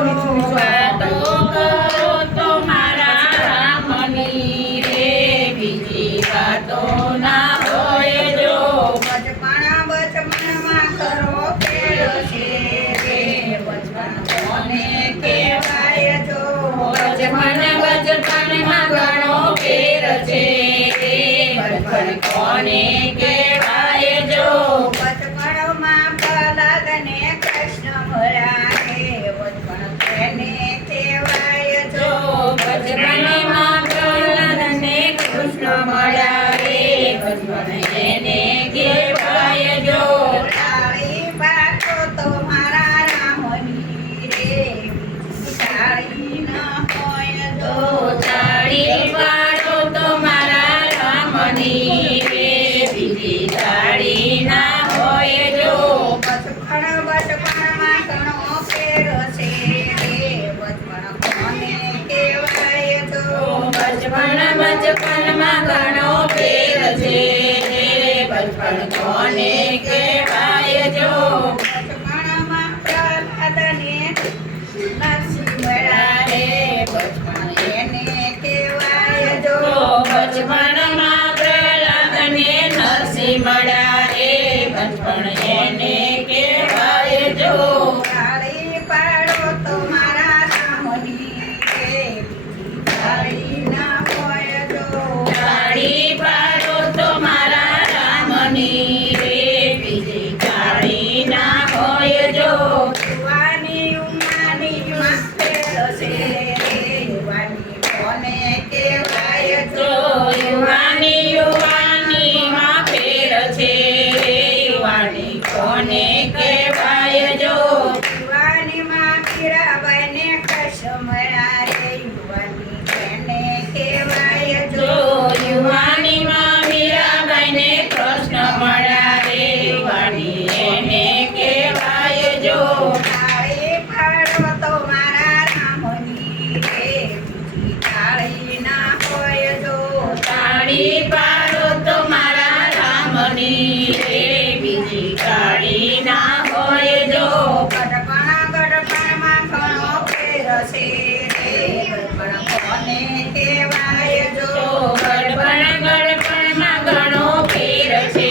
વાતો કરો તો મારા રામની રે બીજી વાતો ના હોય જો બચપણ બચપણમાં કરો ફેર છે રે બચપણ કોને કહેવાય જો બચપણ બચપણમાં ઘણો ફેર છે રે બચપણ કોને કહેવાય જો બચપણમાં પ્રહલાદ ને કૃષ્ણ મળ્યા રે બચપણ તેને કહેવાય જો બચપનમાં પ્રહલાદ ને કૃષ્ણ મળ્યા રે બચપણ એને કહેવાય જો તાળી પાડો તો મારા રામની રે તાળી ન હોય તો તાળી પાડો તો મારા રામની રે બીજી તાળી ના હોય જો બચપણ બચપણમાં ઘણો ફેર છે રે બચપણ કોને કહેવાય તો બચપણ બચપનમાં ઘણો ફેર છે રે બચપણ કોને કહેવાય જો બચપણમાં પ્રહલાદ ને નરસિંહ મળ્યા રે બચપણ એને કહેવાય જો બચપણમાં પ્રહલાદ ને નરસિંહ મળ્યા રે બચપણ એને કહેવાય જો તાળી પાડો તો મારા રામની રે બીજી તાળી ના હોય જો તાળી પાડો તો મારા રામની રે બીજી તાળી ના હોય જો યુવાની ઉમાની માં ફેર છે રે યુવાની કોને કહેવાય તો જો યુવાની યુવાનીમાં ફેર છે રે યુવાની કોને કહેવાય જો યુવાનીમાં મીરાબાઈ ને કૃષ્ણ મળ્યા રે યુવાની તેને કહેવાય જો જો યુવાનીમાં મીરાબાઈ ને કૃષ્ણ મળ્યા રે યુવાની એને કહેવાય જો તાળી પાડો તો મારા રામની રે બીજી તાળી ના હોય જો તાળી પાડો તો મારા રામની રે બીજી તાળી ના હોય જો ગઢપણમાં ઘણો ફેર છે રે ગઢપણ કોને કહેવાય જો ગડપણ ગડપણમાં ઘણો ફેર છે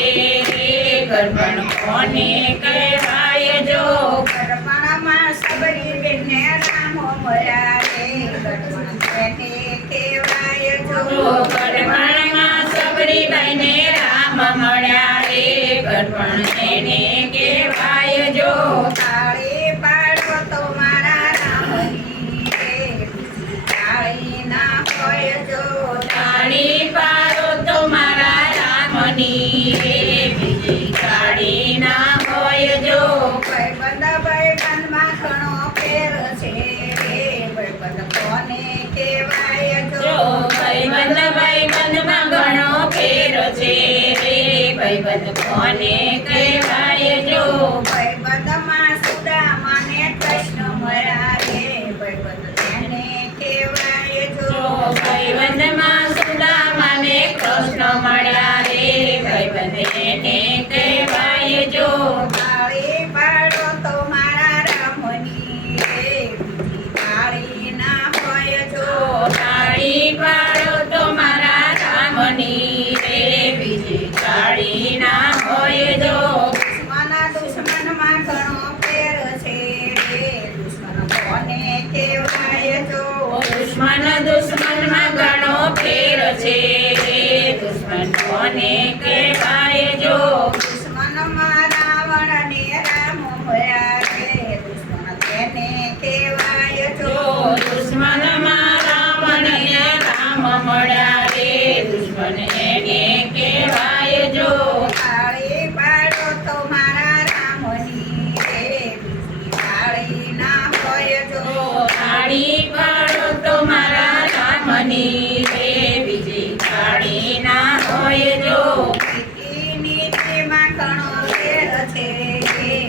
રે ગડપણ કોને કહેવાય જો ગઢપણમાં સબરી બેનને રામ મળ્યા રે ગઢપણ તેને કહેવાય જો ગડપણમાં સબરીબાઈને રામ મળ્યા રે ગડપણ એને કહેવાય જો તાળી પાડો તો મારા રામની રે બીજી તાળી ના હોય જો તાળી પાડો તો મારા રામની રે બીજી તાળી ના હોય જો ભાઈબંધમાં ઘણો ફેર છે રે ભાઈબંધ કોને કહેવાય જો જો ભાઈબંધમાં ઘણો ફેર છે રે ભાઈબંધ કોને કહેવાય જો ભાઈબંધમાં સુદામા ને કૃષ્ણ મળ્યા રે ભાઈબંધ તેને કહેવાય જો ભાઈબંધમાં સુદામાને કૃષ્ણ મળ્યા રે ભાઈબંધ એને કહેવાય જો તાળી પાડો તો મારા રામની રે બીજી તાળી ના હોય જો તાળી પાડો તો મારા રામની રે બીજી તાળી ના હોય જો દુશ્મનમાં ઘણો ફેર છે રે દુશ્મન કોને કહેવાય જો દુશ્મનમાં ઘણો ફેર છે રે દુશ્મન કોને કહેવાય જો દુશ્મનમાં રાવણ ને રામ મળ્યા રે દુશ્મન તેને કહેવાય જો દુશ્મનમાં રાવણ ને રામ મળ્યા રે દુશ્મન એને કહેવાય જો તાળી પાડો તો મારા રામની રે બીજી તાળી ના હોય જો તાળી પાડો તો મારા રામની રે બીજી તાળી ના હોય જો નીતિમાં ઘણો ફેર છે રે બીજી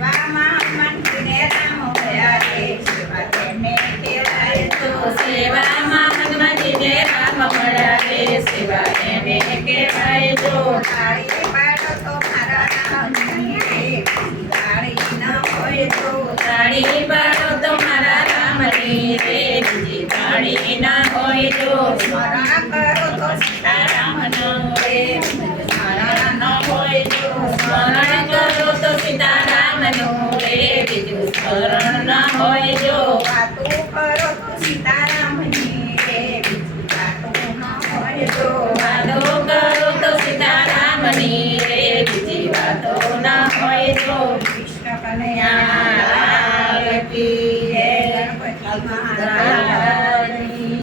સેવામાં હનુમાનજીને રામ હોયા રે સેવા તેને કહેવાય તો સેવામાં હનુમાનજીને રામ મળ્યા રે સેવા એને કહેવાય જો તાળી પાડો તો મારા રામની રે તાળી ન હોય તો તાળી પાડો તો મારા રામની રે બીજી તાળી ના હોય જો સ્મરણ કરો તો સીતારામનું રે સ્મરણ ન હોય તો સ્મરણ કરો તો સીતારામનું રે બીજું સ્મરણ ના હોય જો વાતું કરો તો સીતારામની રે બીજી વાતું ન હોય તો વાતો કરો તો સીતારામની રે બીજી વાતો ના હોય જો કૃષ્ણ કનૈયા લાલ કી જય. ગણપતિ મહારાજ